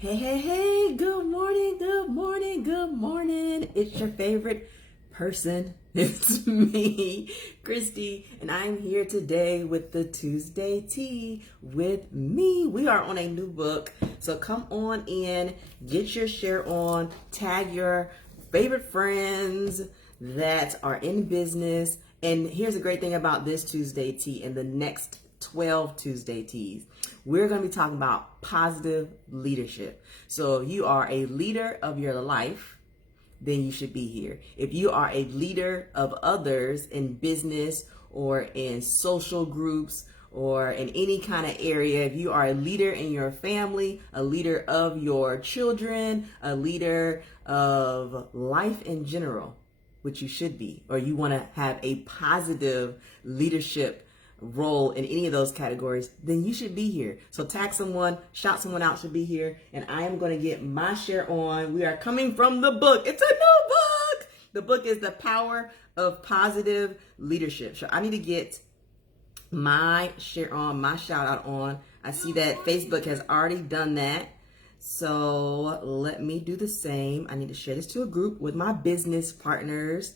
Hey, hey, hey, good morning, good morning, good morning. It's your favorite person. It's me, Christy, and I'm here today with the Tuesday Tea with me. We are on a new book, so come on in, get your share on, tag your favorite friends that are in business. And here's the great thing about this Tuesday Tea and the next 12 Tuesday Teas. We're going to be talking about positive leadership. So if you are a leader of your life, then you should be here. If you are a leader of others in business or in social groups or in any kind of area, if you are a leader in your family, a leader of your children, a leader of life in general, which you should be, or you want to have a positive leadership role in any of those categories, then you should be here. So tag someone, shout someone out should be here, and I am going to get my share on. We are coming from the book. It's a new book. The book is The Power of Positive Leadership. So I need to get my share on, my shout out on. I see that Facebook has already done that. So let me do the same. I need to share this to a group with my business partners.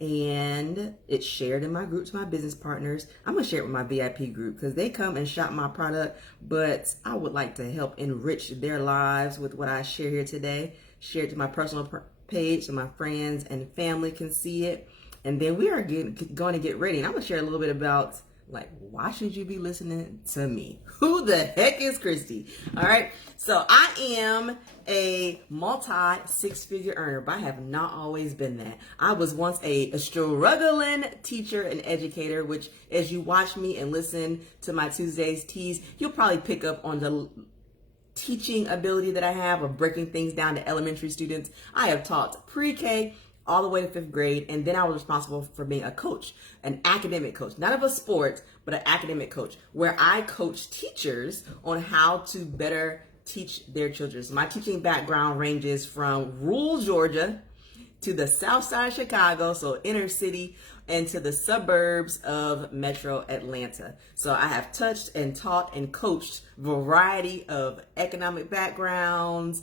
And it's shared in my group to my business partners. I'm going to share it with my VIP group because they come and shop my product, but I would like to help enrich their lives with what I share here today. Share it to my personal page so my friends and family can see it. And then we are going to get ready. And I'm going to share a little bit about, like, why should you be listening to me? Who the heck is Christy? All right. So I am a multi-six-figure earner, but I have not always been that. I was once a struggling teacher and educator, which as you watch me and listen to my Tuesdays Teas, you'll probably pick up on the teaching ability that I have of breaking things down to elementary students. I have taught pre-K all the way to fifth grade, and then I was responsible for being a coach, an academic coach, not of a sport, but an academic coach, where I coach teachers on how to better teach their children. So my teaching background ranges from rural Georgia to the south side of Chicago, so inner city, and to the suburbs of metro Atlanta. So I have touched and taught and coached a variety of economic backgrounds,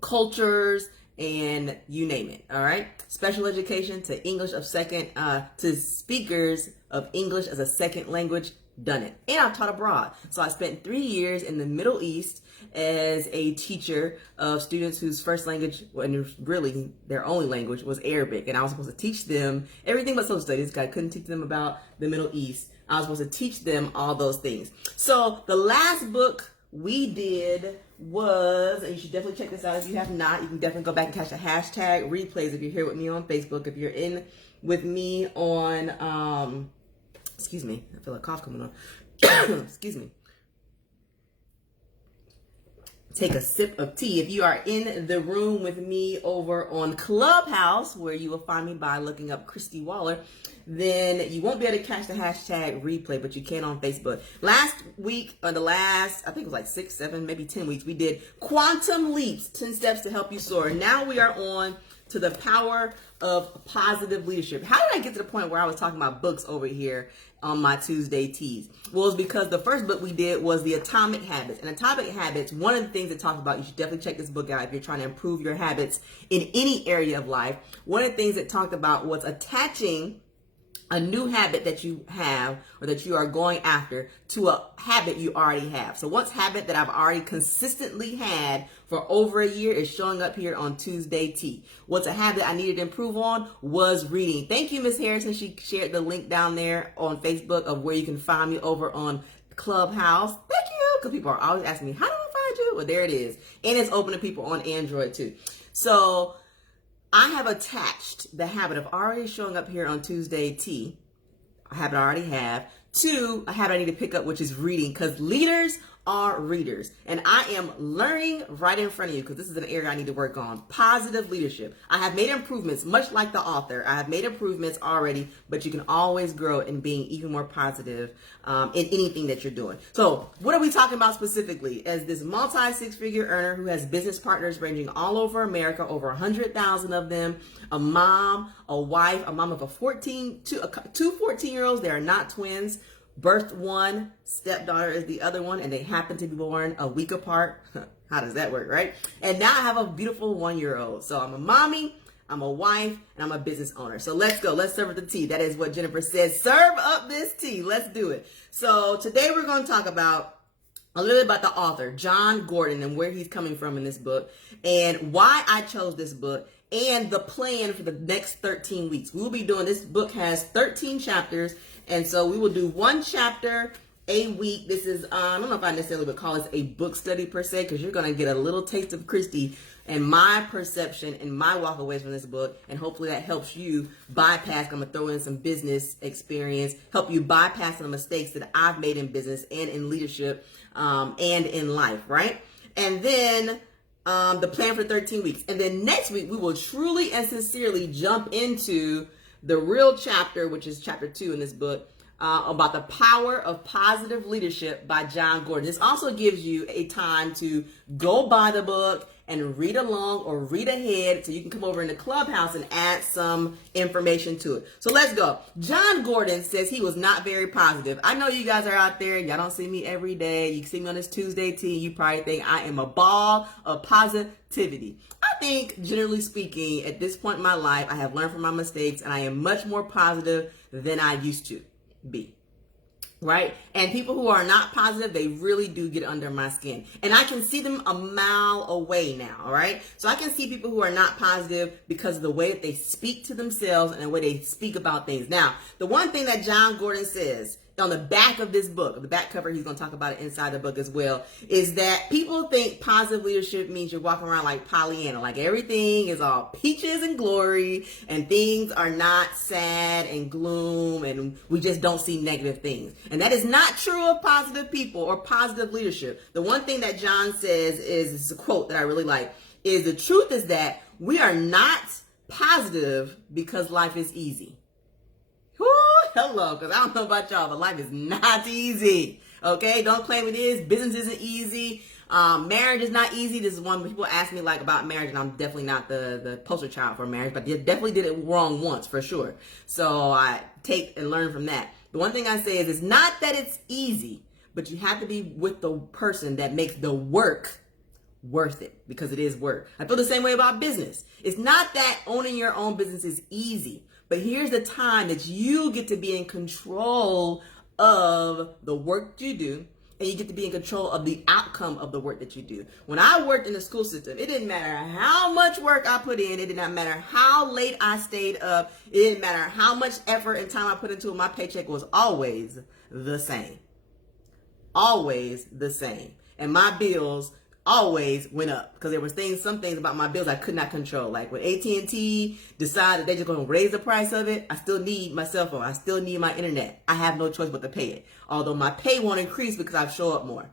cultures, and you name it. All right. Special education to English of second, to speakers of English as a second language, done it. And I've taught abroad. So I spent 3 years in the Middle East as a teacher of students whose first language, and really their only language, was Arabic. And I was supposed to teach them everything but social studies. I couldn't teach them about the Middle East. I was supposed to teach them all those things. So the last book we did was, and you should definitely check this out if you have not, you can definitely go back and catch the hashtag replays if you're here with me on Facebook, if you're in with me on, excuse me, I feel a cough coming on, excuse me. Take a sip of tea. If you are in the room with me over on Clubhouse, where you will find me by looking up Christy Waller, then you won't be able to catch the hashtag replay, but you can on Facebook. Last week, or the last, I think it was like 6, 7, maybe 10 weeks, we did Quantum Leaps, 10 Steps to Help You Soar. Now we are on to the power of positive leadership. How did I get to the point where I was talking about books over here on my Tuesday Teas? Well, it's because the first book we did was the Atomic Habits. And Atomic Habits, one of the things it talks about, you should definitely check this book out if you're trying to improve your habits in any area of life. One of the things it talked about was attaching a new habit that you have or that you are going after to a habit you already have. So what's habit that I've already consistently had for over a year is showing up here on Tuesday Tea. What's a habit I needed to improve on was reading. Thank you, Miss Harrison. She shared the link down there on Facebook of where you can find me over on Clubhouse. Thank you. Because people are always asking me, how do I find you? Well, there it is. And it's open to people on Android too. So I have attached the habit of already showing up here on Tuesday Tea, a habit I already have, to a habit I need to pick up, which is reading, because leaders are readers. And I am learning right in front of you, because this is an area I need to work on. Positive leadership. I have made improvements, much like the author. I have made improvements already, but you can always grow in being even more positive in anything that you're doing. So what are we talking about specifically? As this multi-six-figure earner who has business partners ranging all over America, over 100,000 of them, a mom, a wife, a mom of two 14-year-olds. They are not twins. birthed one, stepdaughter is the other one, and they happen to be born a week apart. How does that work, right? And now I have a beautiful 1-year-old. So I'm a mommy, I'm a wife, and I'm a business owner. So let's go. Let's serve up the tea. That is what Jennifer says. Serve up this tea. Let's do it. So today we're going to talk about a little bit about the author, John Gordon, and where he's coming from in this book, and why I chose this book, and the plan for the next 13 weeks. We will be doing, this book has 13 chapters, and so we will do one chapter a week. This is, I don't know if I necessarily would call this a book study per se, because you're going to get a little taste of Christy and my perception and my walkaways from this book, and hopefully that helps you bypass. I'm going to throw in some business experience, help you bypass some mistakes that I've made in business and in leadership and in life, right? And then the plan for 13 weeks. And then next week, we will truly and sincerely jump into the real chapter, which is chapter 2 in this book, about the power of positive leadership by John Gordon. This also gives you a time to go buy the book and read along or read ahead, so you can come over in the clubhouse and add some information to it. So let's go. John Gordon says he was not very positive. I know you guys are out there. Y'all don't see me every day. You see me on this Tuesday tea. You probably think I am a ball of positivity. I think, generally speaking, at this point in my life, I have learned from my mistakes, and I am much more positive than I used to be. Right? And people who are not positive, they really do get under my skin. And I can see them a mile away now, all right? So I can see people who are not positive because of the way that they speak to themselves and the way they speak about things. Now, the one thing that John Gordon says on the back of this book, the back cover, he's going to talk about it inside the book as well, is that people think positive leadership means you're walking around like Pollyanna, like everything is all peaches and glory and things are not sad and gloom and we just don't see negative things. And that is not true of positive people or positive leadership. The one thing that John says is a quote that I really like, is the truth is that we are not positive because life is easy. Hello, because I don't know about y'all, but life is not easy. Okay, don't claim it is. Business isn't easy. Marriage is not easy. This is one people ask me like about marriage, and I'm definitely not the poster child for marriage, but they definitely did it wrong once for sure. So I take and learn from that. The one thing I say is it's not that it's easy, but you have to be with the person that makes the work worth it, because it is work. I feel the same way about business. It's not that owning your own business is easy. But here's the time that you get to be in control of the work you do, and you get to be in control of the outcome of the work that you do. When I worked in the school system, it didn't matter how much work I put in. It did not matter how late I stayed up. It didn't matter how much effort and time I put into it. My paycheck was always the same. Always the same. And my bills always went up because there was some things about my bills I could not control. Like when AT&T decided they're just going to raise the price of it, I still need my cell phone. I still need my internet. I have no choice but to pay it. Although my pay won't increase because I show up more.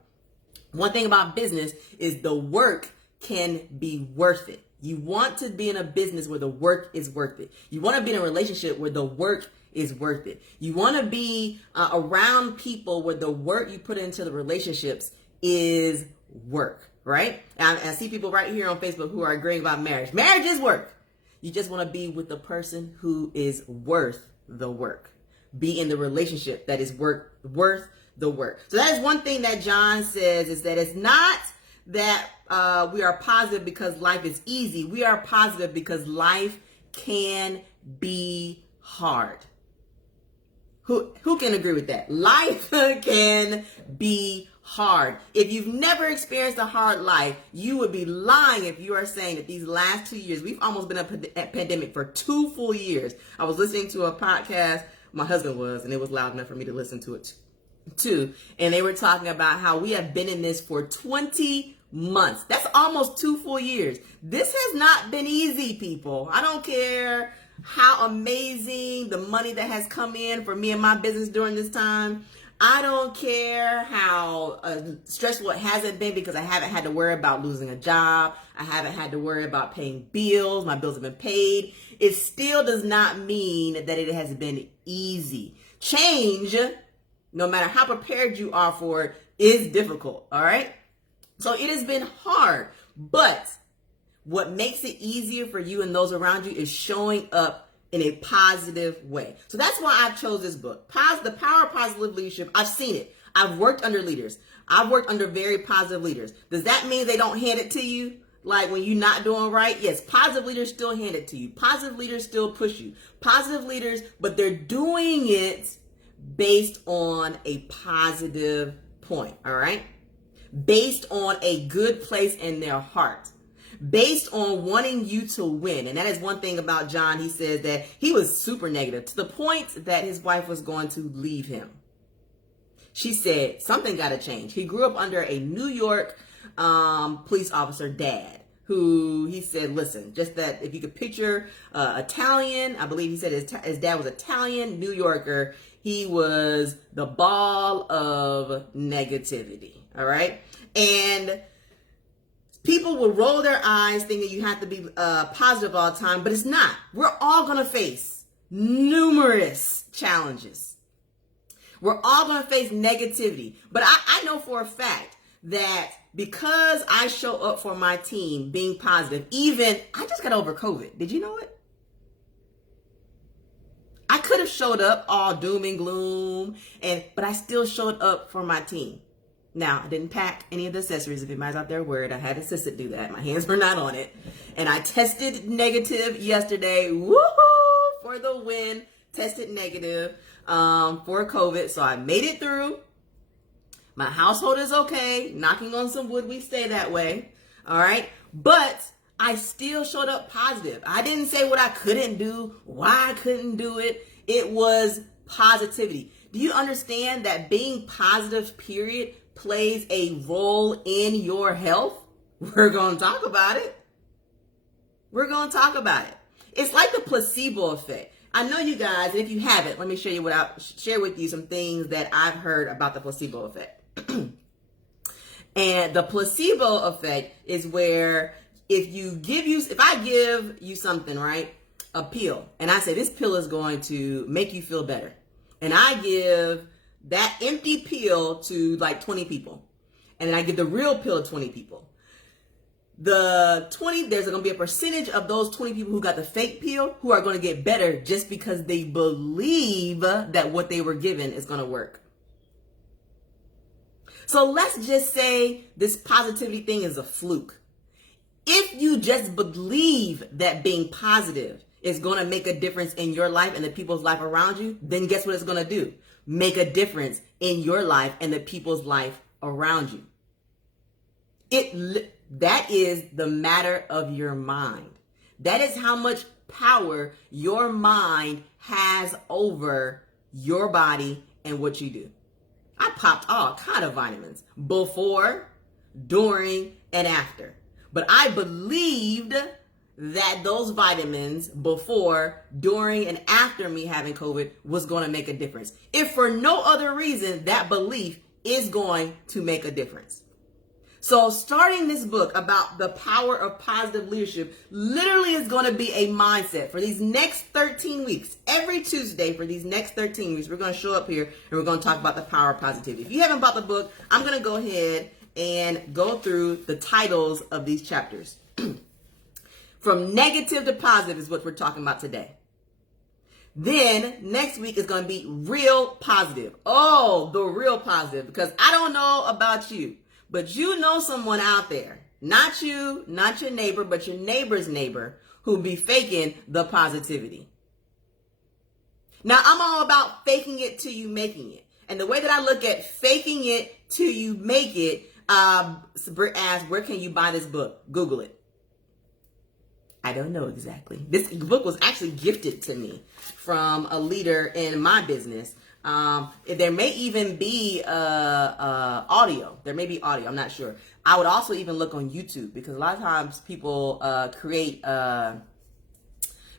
One thing about business is the work can be worth it. You want to be in a business where the work is worth it. You want to be in a relationship where the work is worth it. You want to be around people where the work you put into the relationships is work. Right? And I see people right here on Facebook who are agreeing about marriage. Marriage is work. You just want to be with the person who is worth the work. Be in the relationship that is worth the work. So that is one thing that John says, is that it's not that we are positive because life is easy. We are positive because life can be hard. Who can agree with that? Life can be hard. If you've never experienced a hard life, you would be lying if you are saying that these last 2 years, we've almost been in a pandemic for 2 full years. I was listening to a podcast, my husband was, and it was loud enough for me to listen to it too. And they were talking about how we have been in this for 20 months. That's almost 2 full years. This has not been easy, people. I don't care how amazing the money that has come in for me and my business during this time. I don't care how stressful it hasn't been, because I haven't had to worry about losing a job. I haven't had to worry about paying bills. My bills have been paid. It still does not mean that it has been easy. Change, no matter how prepared you are for it, is difficult, all right? So it has been hard, but what makes it easier for you and those around you is showing up in a positive way. So that's why I've chose this book. The Power of Positive Leadership. I've seen it. I've worked under leaders. I've worked under very positive leaders. Does that mean they don't hand it to you? Like when you're not doing right? Yes, positive leaders still hand it to you. Positive leaders still push you. Positive leaders, but they're doing it based on a positive point, all right? Based on a good place in their heart. Based on wanting you to win. And that is one thing about John. He says that he was super negative to the point that his wife was going to leave him. She said, something got to change. He grew up under a New York police officer dad who he said, listen, just that if you could picture Italian, I believe he said his dad was Italian, New Yorker. He was the ball of negativity. All right. And people will roll their eyes thinking you have to be positive all the time, but it's not. We're all going to face numerous challenges. We're all going to face negativity. But I know for a fact that because I show up for my team being positive, I just got over COVID. Did you know it? I could have showed up all doom and gloom, but I still showed up for my team. Now, I didn't pack any of the accessories. If anybody's out there worried, I had an assistant do that. My hands were not on it. And I tested negative yesterday. Woohoo! For the win. Tested negative for COVID. So I made it through. My household is okay. Knocking on some wood, we stay that way. All right. But I still showed up positive. I didn't say what I couldn't do, why I couldn't do it. It was positivity. Do you understand that being positive, period, plays a role in your health? We're going to talk about it. We're going to talk about it. It's like the placebo effect. I know you guys, and if you haven't, let me share with you some things that I've heard about the placebo effect. And the placebo effect is where if I give you something, right, a pill, and I say this pill is going to make you feel better, and I give that empty pill to like 20 people, and then I give the real pill to 20 people. There's going to be a percentage of those 20 people who got the fake pill who are going to get better just because they believe that what they were given is going to work. So let's just say this positivity thing is a fluke. If you just believe that being positive is going to make a difference in your life and the people's life around you, then guess what it's going to do? Make a difference in your life and the people's life around you. That is the matter of your mind. That is how much power your mind has over your body and what you do. I popped all kind of vitamins before, during, and after. But I believed that those vitamins before, during, and after me having COVID was going to make a difference. If for no other reason, that belief is going to make a difference. So starting this book about the power of positive leadership literally is going to be a mindset for these next 13 weeks. Every Tuesday for these next 13 weeks, we're going to show up here and we're going to talk about the power of positivity. If you haven't bought the book, I'm going to go ahead and go through the titles of these chapters. From negative to positive is what we're talking about today. Then next week is going to be real positive. Oh, the real positive, because I don't know about you, but you know someone out there, not you, not your neighbor, but your neighbor's neighbor who'll be faking the positivity. Now, I'm all about faking it till you making it. And the way that I look at faking it till you make it, ask, where can you buy this book? Google it. I don't know exactly. This book was actually gifted to me from a leader in my business. There may even be audio. There may be audio. I'm not sure. I would also even look on YouTube because a lot of times people create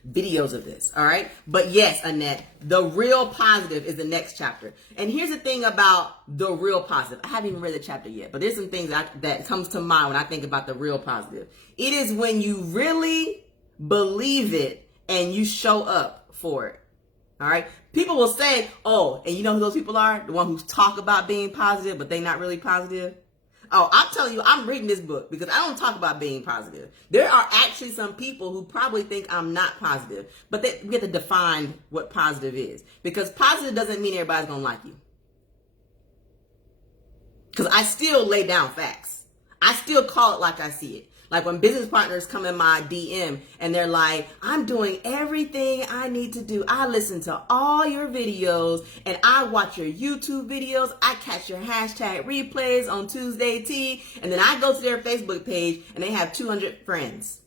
videos of this. All right. But yes, Annette, the real positive is the next chapter. And here's the thing about the real positive. I haven't even read the chapter yet, but there's some things that comes to mind when I think about the real positive. It is when you really believe it and you show up for it. All right. People will say, oh, and you know who those people are? The one who talk about being positive, but they're not really positive. Oh, I'm telling you, I'm reading this book because I don't talk about being positive. There are actually some people who probably think I'm not positive, but we have to define what positive is, because positive doesn't mean everybody's going to like you. Because I still lay down facts. I still call it like I see it. Like when business partners come in my DM and they're like, I'm doing everything I need to do. I listen to all your videos and I watch your YouTube videos. I catch your hashtag replays on Tuesday Tea. And then I go to their Facebook page and they have 200 friends.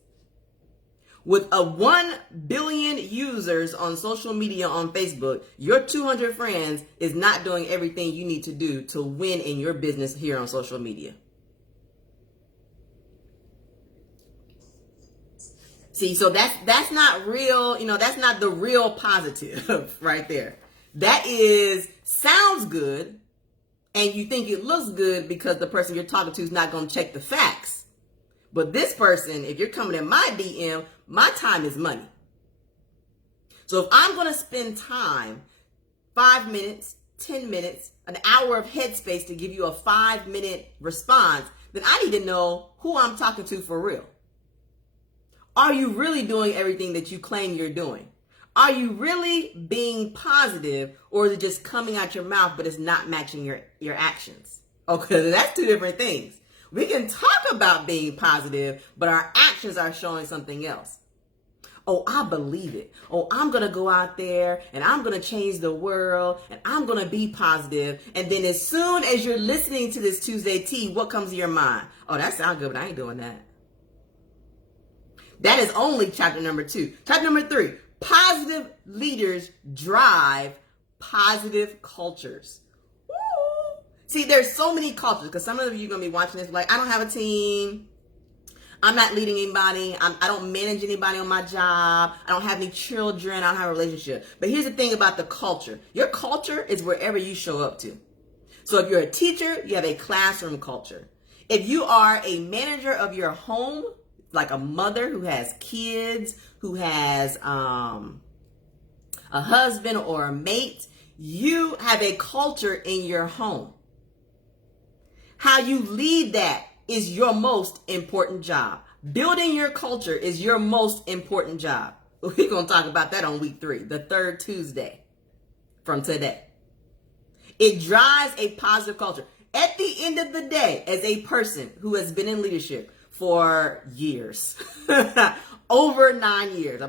With a 1 billion users on social media on Facebook, your 200 friends is not doing everything you need to do to win in your business here on social media. See, so that's not real, that's not the real positive right there. That sounds good, and you think it looks good because the person you're talking to is not going to check the facts. But this person, if you're coming in my DM, my time is money. So if I'm going to spend time, 5 minutes, 10 minutes, an hour of headspace to give you a 5-minute response, then I need to know who I'm talking to for real. Are you really doing everything that you claim you're doing? Are you really being positive, or is it just coming out your mouth but it's not matching your actions? Okay, that's two different things. We can talk about being positive, but our actions are showing something else. Oh, I believe it. Oh, I'm going to go out there and I'm going to change the world and I'm going to be positive. And then as soon as you're listening to this Tuesday Tea, what comes to your mind? Oh, that sounds good, but I ain't doing that. That is only chapter number 2. Chapter number 3, positive leaders drive positive cultures. Woo! See, there's so many cultures, because some of you are going to be watching this like, I don't have a team. I'm not leading anybody. I don't manage anybody on my job. I don't have any children. I don't have a relationship. But here's the thing about the culture. Your culture is wherever you show up to. So if you're a teacher, you have a classroom culture. If you are a manager of your home, like a mother who has kids, who has a husband or a mate, you have a culture in your home. How you lead that is your most important job. Building your culture is your most important job. We're going to talk about that on week 3, the third Tuesday from today. It drives a positive culture. At the end of the day, as a person who has been in leadership for years, over 9 years,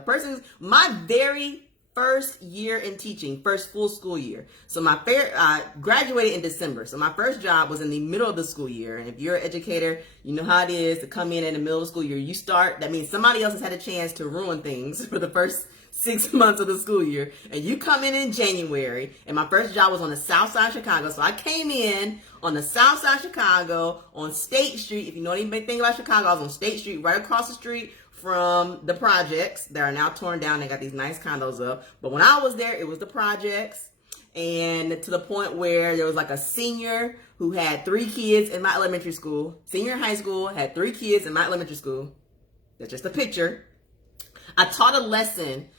my very first year in teaching, first full school year. So I graduated in December. So my first job was in the middle of the school year. And if you're an educator, you know how it is to come in the middle of the school year. You start, that means somebody else has had a chance to ruin things for the first 6 months of the school year. And you come in January. And my first job was on the south side of Chicago. So I came in on the south side of Chicago on State Street. If you know anything about Chicago, I was on State Street, right across the street from the projects that are now torn down. They got these nice condos up. But when I was there, it was the projects. And to the point where there was like a senior who had 3 kids in my elementary school. Senior in high school, had 3 kids in my elementary school. That's just a picture. I taught a lesson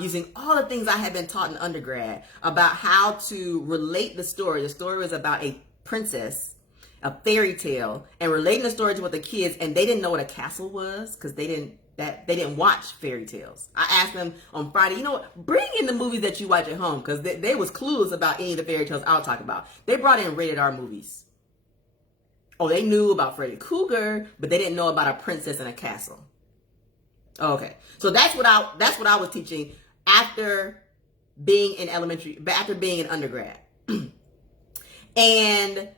using all the things I had been taught in undergrad about how to relate the story. The story was about a princess, a fairy tale, and relating the story to what the kids, and they didn't know what a castle was because they didn't watch fairy tales. I asked them on Friday, bring in the movies that you watch at home, because they was clueless about any of the fairy tales I'll talk about. They brought in rated R movies. Oh, they knew about Freddy Krueger, but they didn't know about a princess and a castle. Okay, so that's what I was teaching after being in undergrad. And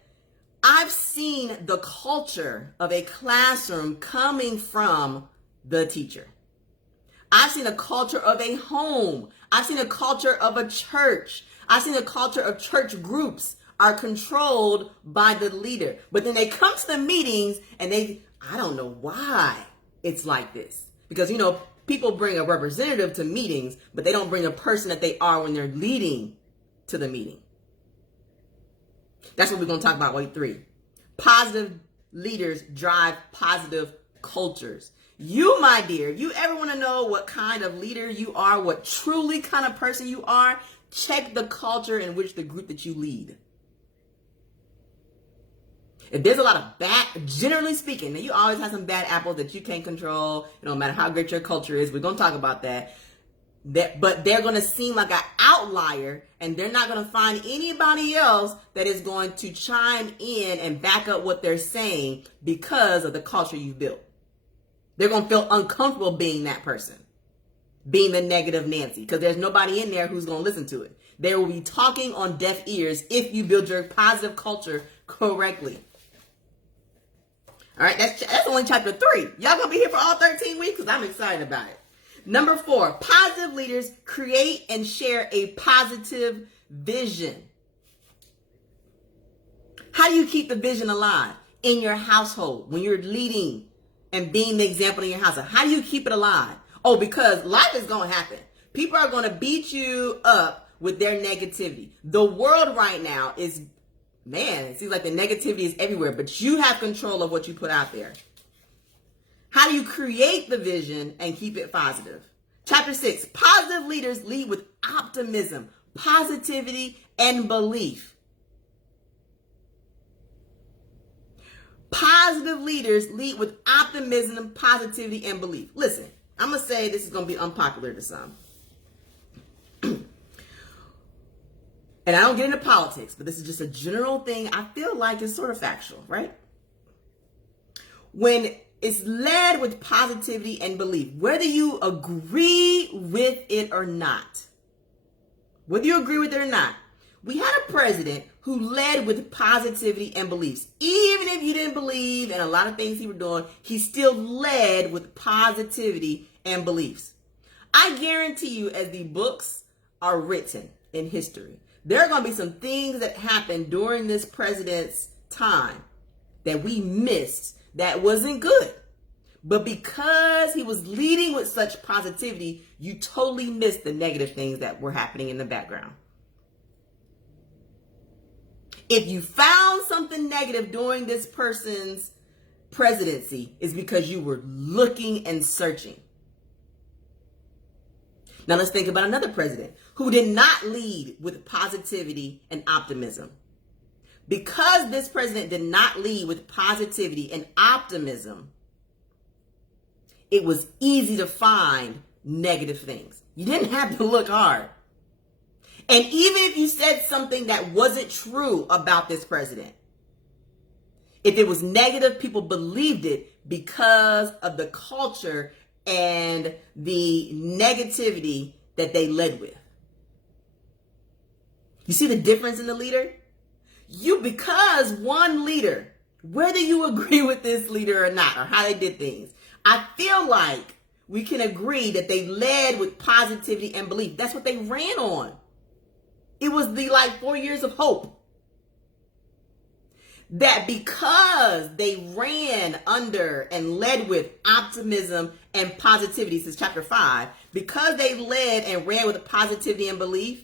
I've seen the culture of a classroom coming from the teacher. I've seen a culture of a home. I've seen a culture of a church. I've seen a culture of church groups are controlled by the leader. But then they come to the meetings and I don't know why it's like this. Because, people bring a representative to meetings, but they don't bring a person that they are when they're leading to the meeting. That's what we're going to talk about week 3. Positive leaders drive positive cultures. You, my dear, you ever want to know what kind of leader you are, what truly kind of person you are? Check the culture in which the group that you lead. If there's a lot of bad, generally speaking, now you always have some bad apples that you can't control, no matter how great your culture is. We're going to talk about that. But they're going to seem like an outlier, and they're not going to find anybody else that is going to chime in and back up what they're saying because of the culture you've built. They're going to feel uncomfortable being that person, being the negative Nancy, because there's nobody in there who's going to listen to it. They will be talking on deaf ears if you build your positive culture correctly. All right, that's only chapter 3. Y'all going to be here for all 13 weeks because I'm excited about it. Number 4, positive leaders create and share a positive vision. How do you keep the vision alive? In your household, when you're leading and being the example in your household. How do you keep it alive? Oh, because life is going to happen. People are going to beat you up with their negativity. The world right now is, man, it seems like the negativity is everywhere, but you have control of what you put out there. How do you create the vision and keep it positive? Chapter 6, positive leaders lead with optimism, positivity, and belief. Positive leaders lead with optimism, positivity, and belief. Listen, I'm going to say this is going to be unpopular to some. And I don't get into politics, but this is just a general thing I feel like is sort of factual, right? When it's led with positivity and belief, whether you agree with it or not, we had a president who led with positivity and beliefs. Even if you didn't believe in a lot of things he was doing, he still led with positivity and beliefs. I guarantee you, as the books are written in history, there are going to be some things that happened during this president's time that we missed that wasn't good. But because he was leading with such positivity, you totally missed the negative things that were happening in the background. If you found something negative during this person's presidency, it's because you were looking and searching. Now let's think about another president who did not lead with positivity and optimism. Because this president did not lead with positivity and optimism, it was easy to find negative things. You didn't have to look hard. And even if you said something that wasn't true about this president, if it was negative, people believed it because of the culture and the negativity that they led with. You see the difference in the leader? Because one leader, whether you agree with this leader or not, or how they did things, I feel like we can agree that they led with positivity and belief. That's what they ran on. It was the 4 years of hope. That because they ran under and led with optimism and positivity, since chapter 5, because they led and ran with positivity and belief,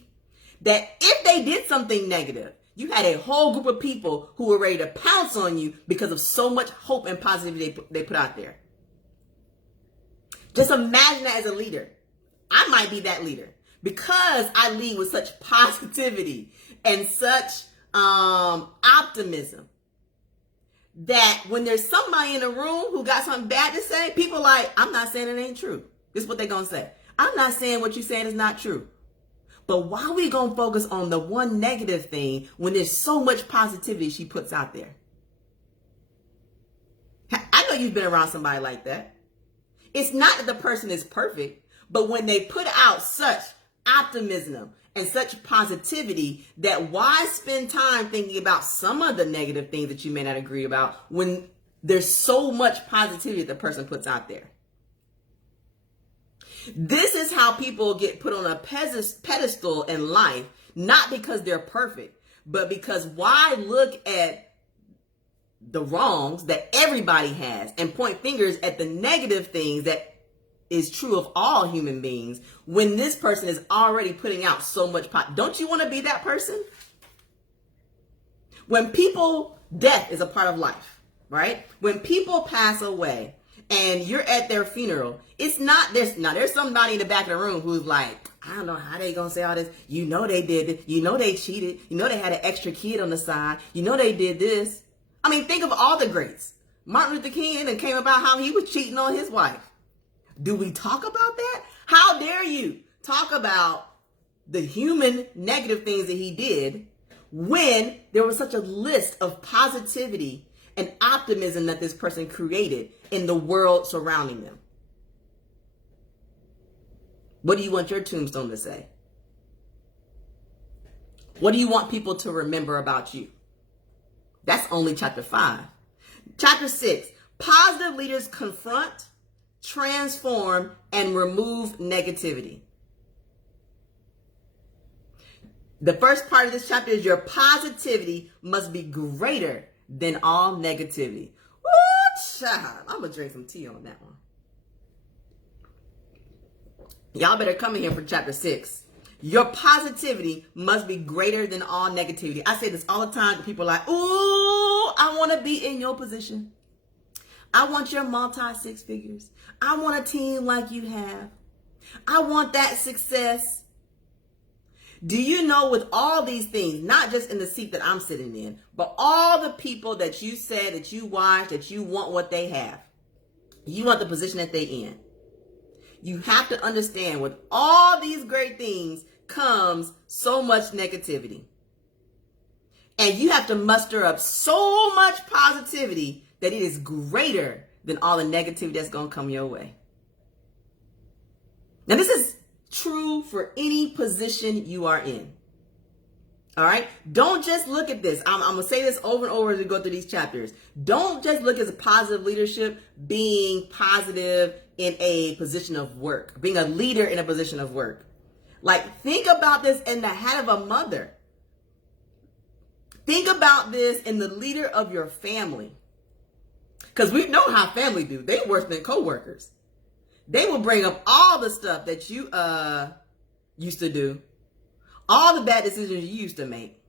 that if they did something negative, you had a whole group of people who were ready to pounce on you because of so much hope and positivity they put out there. Just imagine that as a leader. I might be that leader because I lead with such positivity and such optimism that when there's somebody in the room who got something bad to say, people like, I'm not saying it ain't true. This is what they're going to say. I'm not saying what you're saying is not true. But why are we going to focus on the one negative thing when there's so much positivity she puts out there? I know you've been around somebody like that. It's not that the person is perfect, but when they put out such optimism and such positivity, that why spend time thinking about some of the negative things that you may not agree about when there's so much positivity that the person puts out there? This is how people get put on a pedestal in life, not because they're perfect, but because why look at the wrongs that everybody has and point fingers at the negative things that is true of all human beings when this person is already putting out so much Don't you want to be that person? When death is a part of life, right? When people pass away and you're at their funeral, it's not there's somebody in the back of the room who's like, I don't know how they gonna say all this. They did it. They cheated. They had an extra kid on the side. They did this. I mean, think of all the greats. Martin Luther King and came about how he was cheating on his wife. Do we talk about that? How dare you talk about the human negative things that he did when there was such a list of positivity and optimism that this person created in the world surrounding them? What do you want your tombstone to say? What do you want people to remember about you? That's only chapter 5. Chapter 6, positive leaders confront, transform, and remove negativity. The first part of this chapter is your positivity must be greater than all negativity. Woo, child. I'm going to drink some tea on that one. Y'all better come in here for chapter 6. Your positivity must be greater than all negativity. I say this all the time. People are like, ooh, I want to be in your position. I want your multi-six figures. I want a team like you have. I want that success. Do you know, with all these things, not just in the seat that I'm sitting in, but all the people that you said, that you watch, that you want what they have, you want the position that they're in. You have to understand, with all these great things comes so much negativity. And you have to muster up so much positivity that it is greater than all the negativity that's going to come your way. Now, this is true for any position you are in. All right? Don't just look at this. I'm going to say this over and over as we go through these chapters. Don't just look at positive leadership being positive in a position of work, being a leader in a position of work. Like, think about this in the head of a mother. Think about this in the leader of your family. Because we know how family do. They worse than coworkers. They will bring up all the stuff that you used to do, all the bad decisions you used to make.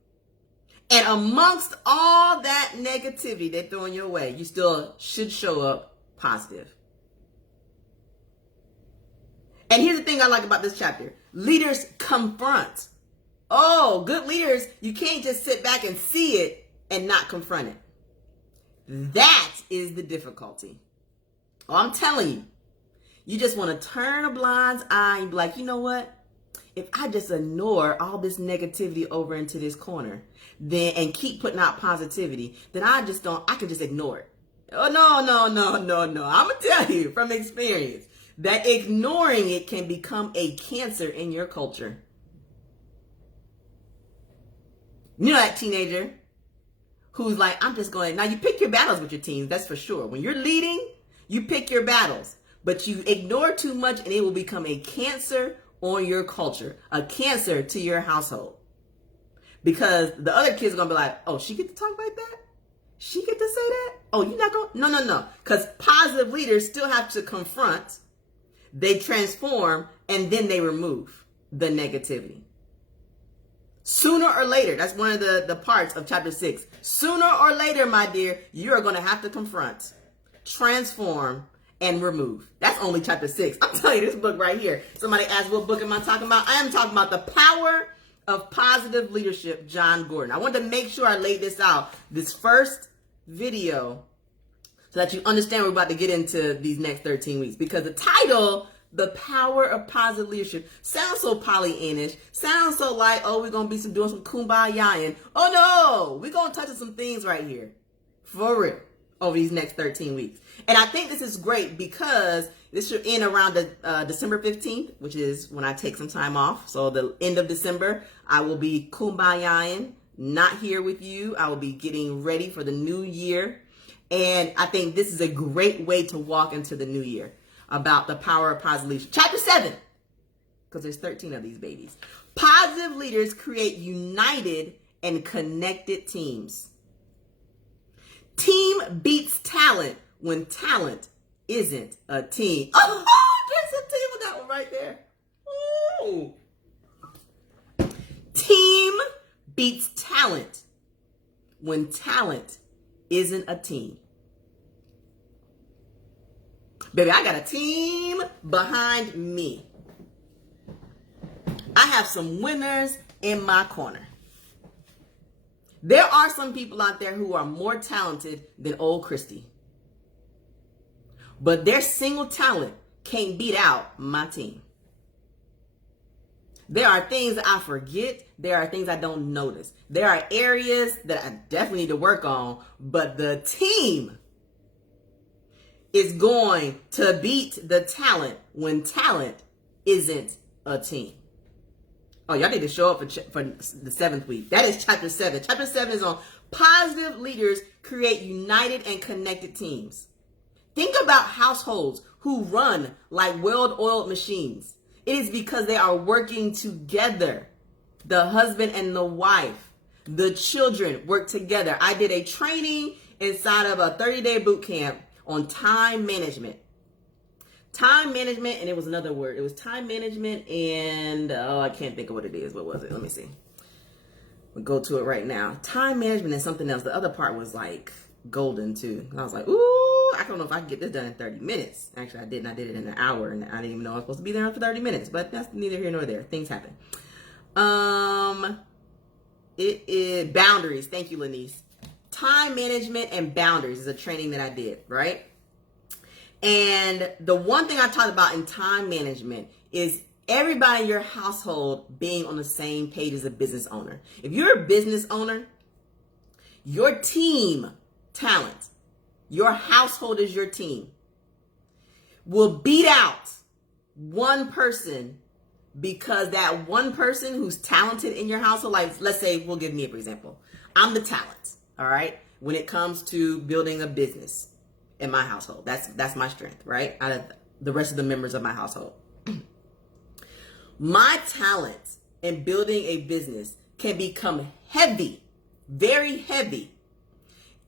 And amongst all that negativity they're throwing your way, you still should show up positive. And here's the thing I like about this chapter. Leaders confront. Oh, good leaders, you can't just sit back and see it and not confront it. That is the difficulty. Oh, I'm telling you. You just want to turn a blind eye and be like, you know what? If I just ignore all this negativity over into this corner, then and keep putting out positivity, then I can just ignore it. Oh, no. I'm going to tell you from experience that ignoring it can become a cancer in your culture. You know that teenager who's like, I'm just going, now you pick your battles with your teens, that's for sure. When you're leading, you pick your battles, but you ignore too much and it will become a cancer on your culture, a cancer to your household. Because the other kids are going to be like, oh, she get to talk like that? She get to say that? Oh, you're not going? No. Because positive leaders still have to confront, they transform, and then they remove the negativity. Sooner or later, that's one of the parts of chapter 6. Sooner or later, my dear, you are going to have to confront, transform, and remove. That's only chapter 6. I'm telling you, this book right here. Somebody asked, what book am I talking about? I am talking about The Power of Positive Leadership, John Gordon. I wanted to make sure I laid this out, this first video, so that you understand we're about to get into these next 13 weeks. Because the title, The Power of Positive Leadership, sounds so Pollyannish, sounds so like, oh, we're going to be doing some kumbaya-ing. Oh, no, we're going to touch on some things right here. For real. Over these next 13 weeks. And I think this is great because this should end around December 15th, which is when I take some time off. So the end of December, I will be kumbayaing, not here with you. I will be getting ready for the new year. And I think this is a great way to walk into the new year about the power of positive leadership. Chapter 7, because there's 13 of these babies. Positive leaders create united and connected teams. Team beats talent when talent isn't a team. Oh, there's a team with that one right there. Ooh. Team beats talent when talent isn't a team. Baby, I got a team behind me. I have some winners in my corner. There are some people out there who are more talented than old Christy. But their single talent can't beat out my team. There are things I forget. There are things I don't notice. There are areas that I definitely need to work on, but the team is going to beat the talent when talent isn't a team. Oh, y'all need to show up for the 7th week. That is chapter 7. Chapter 7 is on positive leaders create united and connected teams. Think about households who run like well-oiled machines. It is because they are working together. The husband and the wife, the children work together. I did a training inside of a 30-day boot camp on time management. Time management, and it was another word. It was time management and, I can't think of what it is. What was it? Let me see. We'll go to it right now. Time management and something else. The other part was like golden too. And I was like, ooh, I don't know if I can get this done in 30 minutes. Actually, I didn't. I did it in an hour, and I didn't even know I was supposed to be there for 30 minutes. But that's neither here nor there. Things happen. It is boundaries. Thank you, Lanice. Time management and boundaries is a training that I did, right? And the one thing I talked about in time management is everybody in your household being on the same page as a business owner. If you're a business owner, your team talent, your household is your team, will beat out one person because that one person who's talented in your household, like let's say, we'll give me for example. I'm the talent, all right? When it comes to building a business in my household, that's my strength, right? Out of the rest of the members of my household. My talent in building a business can become heavy, very heavy,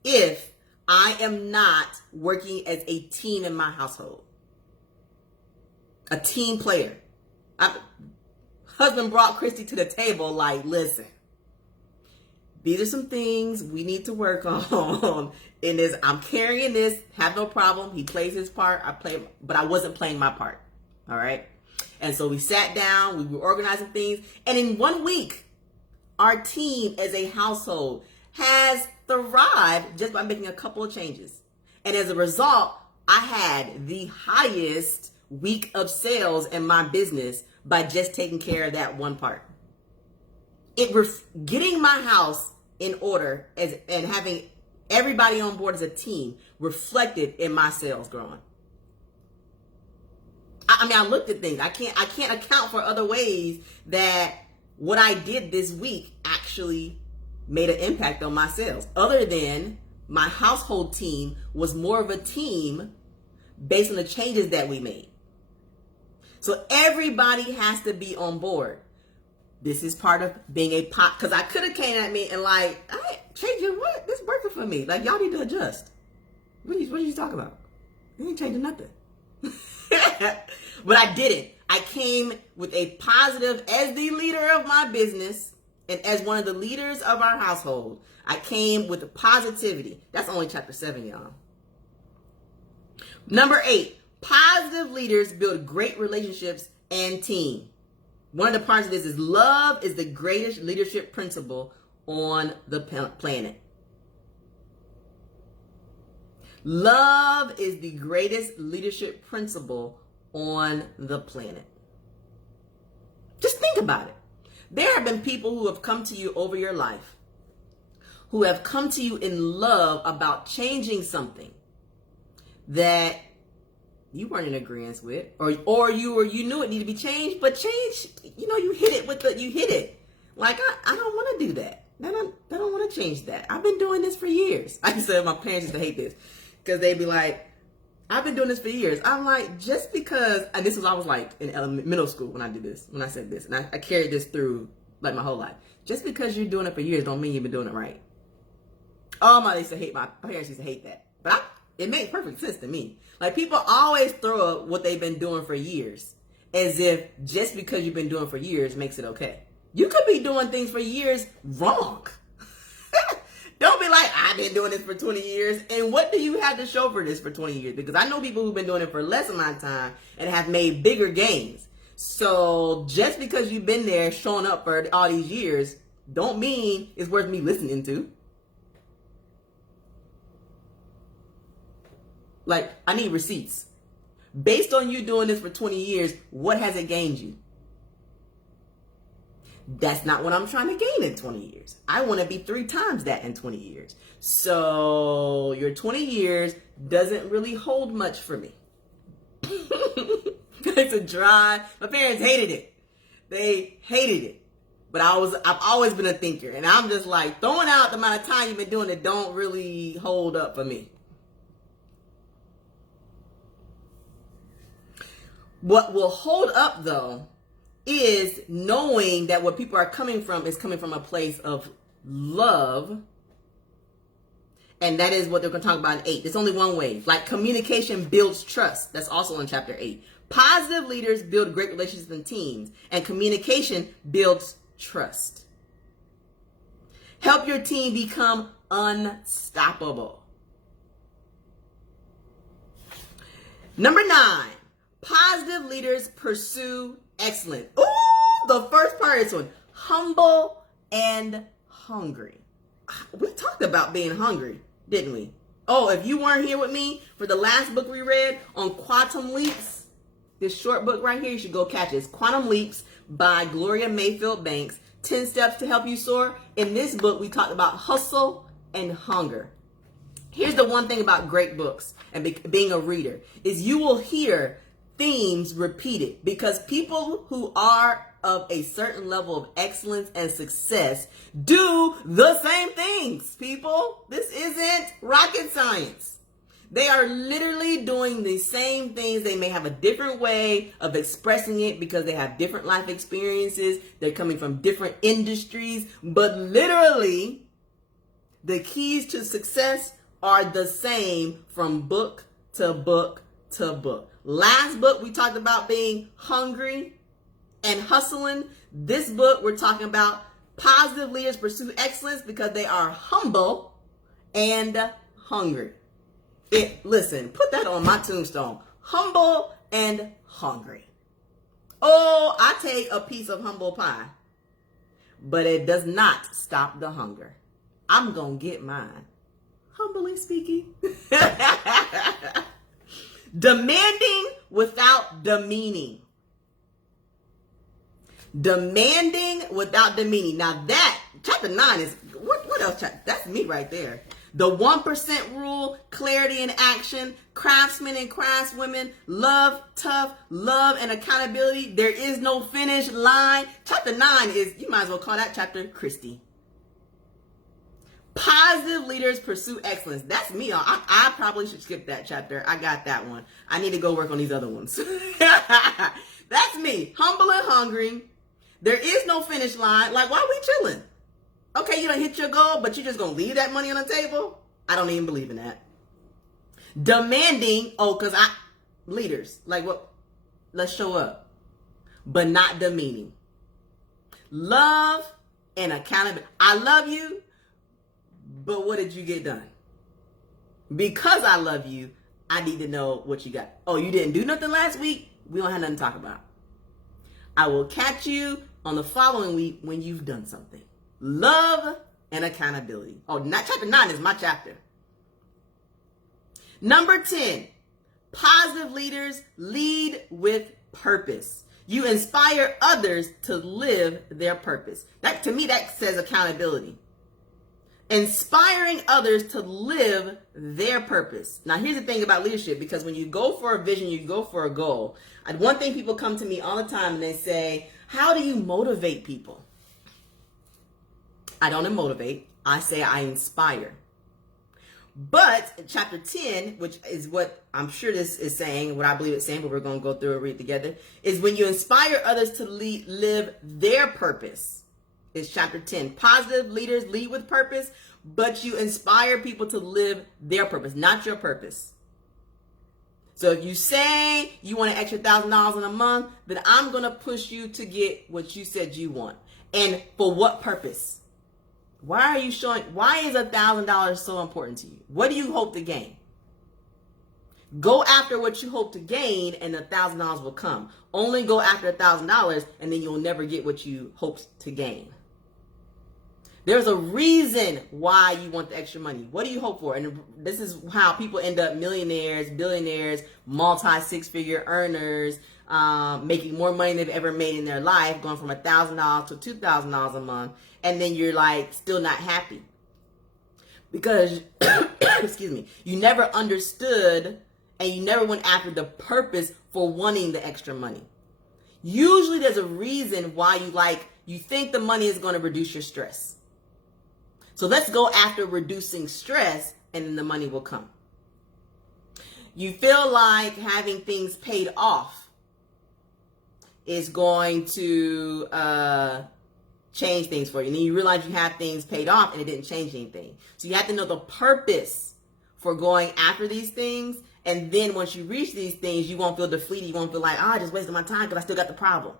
if I am not working as a team in my household. A team player. Husband brought Christy to the table like, listen, these are some things we need to work on. In this, I'm carrying this, have no problem. He plays his part, I play, but I wasn't playing my part. All right. And so we sat down, we were organizing things. And in 1 week, our team as a household has thrived just by making a couple of changes. And as a result, I had the highest week of sales in my business by just taking care of that one part. Getting my house in order and having everybody on board as a team reflected in my sales growing. I mean, I looked at things. I can't account for other ways that what I did this week actually made an impact on my sales, other than my household team was more of a team based on the changes that we made. So everybody has to be on board. This is part of being a pot, because I could have came at me and like, I ain't changing what? This working for me. Like, y'all need to adjust. What are you talking about? You ain't changing nothing. But I didn't. I came with a positive, as the leader of my business and as one of the leaders of our household, I came with a positivity. That's only chapter 7, y'all. Number 8, positive leaders build great relationships and team. One of the parts of this is love is the greatest leadership principle on the planet. Love is the greatest leadership principle on the planet. Just think about it. There have been people who have come to you over your life, who have come to you in love about changing something that you weren't in agreement with, or you knew it needed to be changed, but change, you hit it. Like, I don't want to do that. I don't want to change that. I've been doing this for years. I said my parents used to hate this because they'd be like, I've been doing this for years. I'm like, just because, and this was, I was like in middle school when I said this, and I carried this through like my whole life. Just because you're doing it for years don't mean you've been doing it right. Oh, my parents used to hate that. But it makes perfect sense to me. Like, people always throw up what they've been doing for years as if just because you've been doing it for years makes it okay. You could be doing things for years wrong. Don't be like, I've been doing this for 20 years. And what do you have to show for this for 20 years? Because I know people who've been doing it for less amount of time and have made bigger gains. So just because you've been there showing up for all these years don't mean it's worth me listening to. Like, I need receipts. Based on you doing this for 20 years, what has it gained you? That's not what I'm trying to gain in 20 years. I want to be 3 times that in 20 years. So your 20 years doesn't really hold much for me. It's a dry. My parents hated it. They hated it. But I've always been a thinker. And I'm just like, throwing out the amount of time you've been doing it don't really hold up for me. What will hold up, though, is knowing that what people are coming from is coming from a place of love. And that is what they're going to talk about in 8. There's only one way. Like, communication builds trust. That's also in chapter 8. Positive leaders build great relationships in teams. And communication builds trust. Help your team become unstoppable. Number 9. Positive leaders pursue excellence. Ooh, the first part of this one. Humble and hungry. We talked about being hungry, didn't we? Oh, if you weren't here with me for the last book we read on Quantum Leaps, this short book right here, you should go catch it. It's Quantum Leaps by Gloria Mayfield Banks. 10 Steps to Help You Soar. In this book, we talked about hustle and hunger. Here's the one thing about great books and being a reader is you will hear themes repeated, because people who are of a certain level of excellence and success do the same things, people. This isn't rocket science. They are literally doing the same things. They may have a different way of expressing it because they have different life experiences. They're coming from different industries, but literally the keys to success are the same from book to book to book. Last book, we talked about being hungry and hustling. This book, we're talking about positive leaders pursue excellence because they are humble and hungry. Listen, put that on my tombstone. Humble and hungry. Oh, I take a piece of humble pie, but it does not stop the hunger. I'm going to get mine. Humbly speaking. Demanding without demeaning. Demanding without demeaning. Now that, chapter 9 is, what else? That's me right there. The 1% rule, clarity in action, craftsmen and craftswomen, love, tough, love and accountability. There is no finish line. Chapter 9 is, you might as well call that chapter Christy. Positive leaders pursue excellence. That's me. I probably should skip that chapter. I got that one. I need to go work on these other ones. That's me. Humble and hungry. There is no finish line. Like, why are we chilling? Okay, you don't hit your goal, but you're just going to leave that money on the table? I don't even believe in that. Demanding. Oh, because leaders. Like, what? Let's show up. But not demeaning. Love and accountability. I love you. But what did you get done? Because I love you, I need to know what you got. Oh, you didn't do nothing last week? We don't have nothing to talk about. I will catch you on the following week when you've done something. Love and accountability. Oh, not chapter 9 is my chapter. Number 10, positive leaders lead with purpose. You inspire others to live their purpose. That, to me, that says accountability. Inspiring others to live their purpose. Now, here's the thing about leadership, because when you go for a vision, you go for a goal. And one thing people come to me all the time and they say, how do you motivate people? I don't motivate. I say I inspire. But in chapter 10, which is what I'm sure this is saying, what I believe it's saying, but we're going to go through and read together, is when you inspire others to live their purpose. It's chapter 10. Positive leaders lead with purpose, but you inspire people to live their purpose, not your purpose. So if you say you want an extra $1,000 in a month, then I'm going to push you to get what you said you want. And for what purpose? Why is $1,000 so important to you? What do you hope to gain? Go after what you hope to gain and $1,000 will come. Only go after $1,000 and then you'll never get what you hoped to gain. There's a reason why you want the extra money. What do you hope for? And this is how people end up millionaires, billionaires, multi-six-figure earners, making more money than they've ever made in their life, going from $1,000 to $2,000 a month, and then you're like still not happy because, excuse me, you never understood and you never went after the purpose for wanting the extra money. Usually there's a reason why you think the money is going to reduce your stress. So let's go after reducing stress, and then the money will come. You feel like having things paid off is going to change things for you. And then you realize you have things paid off and it didn't change anything. So you have to know the purpose for going after these things. And then once you reach these things, you won't feel defeated. You won't feel like, I just wasted my time because I still got the problem.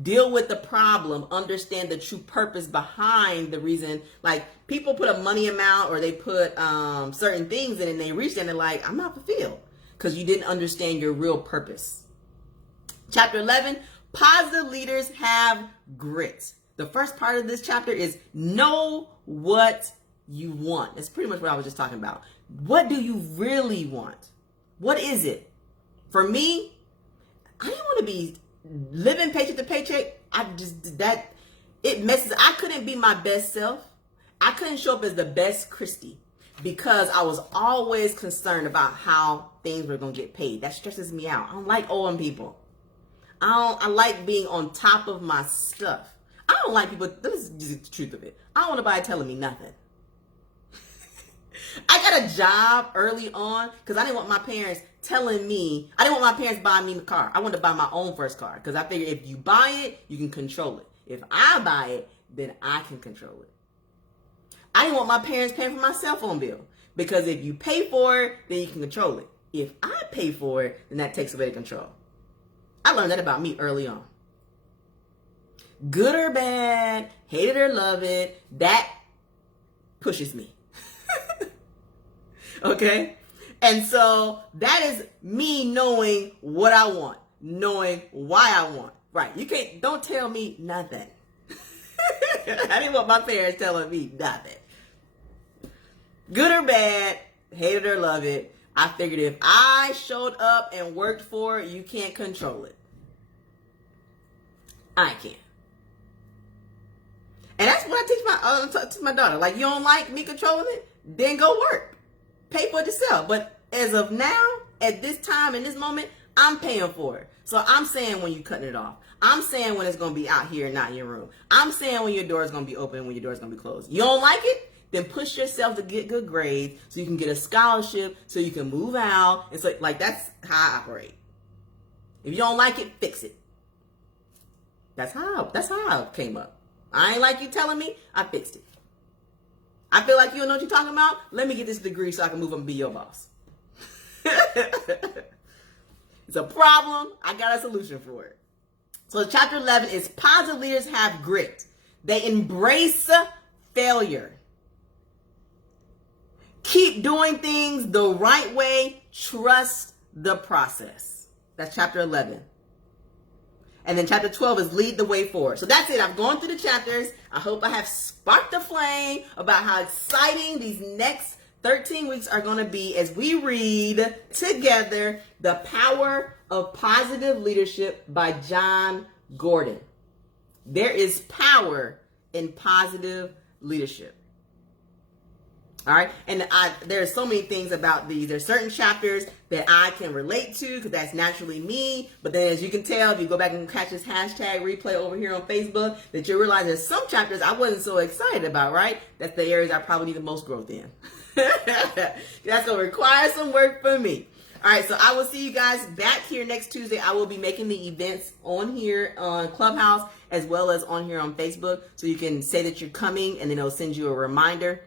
Deal with the problem. Understand the true purpose behind the reason. Like, people put a money amount or they put certain things in and they reach and they're like, I'm not fulfilled, because you didn't understand your real purpose. Chapter 11, positive leaders have grit. The first part of this chapter is know what you want. That's pretty much what I was just talking about. What do you really want? What is it? For me, I didn't want to be living paycheck to paycheck. It messes. I couldn't be my best self. I couldn't show up as the best Christy because I was always concerned about how things were going to get paid. That stresses me out. I don't like owing people. I like being on top of my stuff. I don't like people. This is just the truth of it. I don't want nobody telling me nothing. I got a job early on because I didn't want my parents telling me. I didn't want my parents buying me the car. I wanted to buy my own first car because I figured if you buy it, you can control it. If I buy it, then I can control it. I didn't want my parents paying for my cell phone bill because if you pay for it, then you can control it. If I pay for it, then that takes away the control. I learned that about me early on. Good or bad, hate it or love it, that pushes me. Okay? And so that is me knowing what I want, knowing why I want. Right. Don't tell me nothing. I didn't want my parents telling me nothing. Good or bad, hate it or love it, I figured if I showed up and worked for it, you can't control it. I can't. And that's what I teach to my daughter. Like, you don't like me controlling it? Then go work. Pay for it yourself. But as of now, at this time, in this moment, I'm paying for it. So I'm saying when you're cutting it off. I'm saying when it's going to be out here and not in your room. I'm saying when your door is going to be open and when your door is going to be closed. You don't like it? Then push yourself to get good grades so you can get a scholarship, so you can move out. And so, like, that's how I operate. If you don't like it, fix it. That's how I came up. I ain't like you telling me, I fixed it. I feel like you don't know what you're talking about. Let me get this degree so I can move up and be your boss. It's a problem. I got a solution for it. So chapter 11 is positive leaders have grit. They embrace failure. Keep doing things the right way. Trust the process. That's chapter 11. And then chapter 12 is lead the way forward. So that's it. I've gone through the chapters. I hope I have sparked a flame about how exciting these next 13 weeks are going to be as we read together The Power of Positive Leadership by John Gordon. There is power in positive leadership. All right. And there's so many things about these. There's certain chapters that I can relate to because that's naturally me. But then as you can tell, if you go back and catch this hashtag replay over here on Facebook, that you realize there's some chapters I wasn't so excited about, right? That's the areas I probably need the most growth in. That's going to require some work for me. All right. So I will see you guys back here next Tuesday. I will be making the events on here on Clubhouse as well as on here on Facebook. So you can say that you're coming and then it'll send you a reminder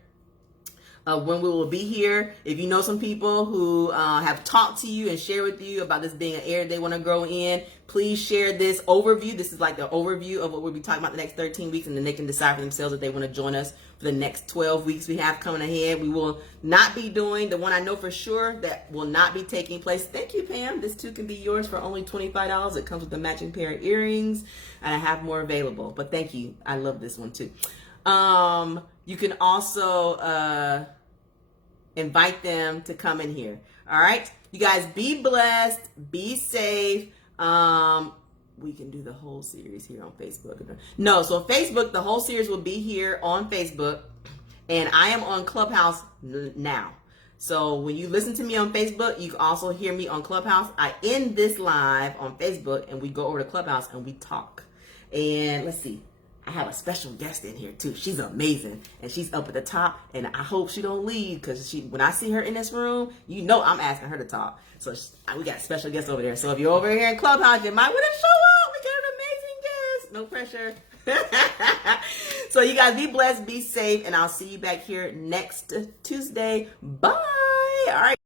when we will be here. If you know some people who have talked to you and shared with you about this being an area they want to grow in, please share this overview. This is like the overview of what we'll be talking about the next 13 weeks, and then they can decide for themselves if they want to join us for the next 12 weeks we have coming ahead. We will not be doing the one I know for sure that will not be taking place. Thank you, Pam. This too can be yours for only $25. It comes with a matching pair of earrings, and I have more available. But thank you. I love this one too. You can also invite them to come in here. All right, you guys be blessed, be safe. We can do the whole series here on Facebook. No, so Facebook, the whole series will be here on Facebook, and I am on Clubhouse now. So when you listen to me on Facebook, you can also hear me on Clubhouse. I end this live on Facebook, and we go over to Clubhouse and we talk. And let's see, I have a special guest in here too. She's amazing, and she's up at the top. And I hope she don't leave, because when I see her in this room, you know I'm asking her to talk. So we got a special guest over there. So if you're over here in Clubhouse, you might want to show up. We got an amazing guest. No pressure. So you guys be blessed, be safe, and I'll see you back here next Tuesday. Bye. All right.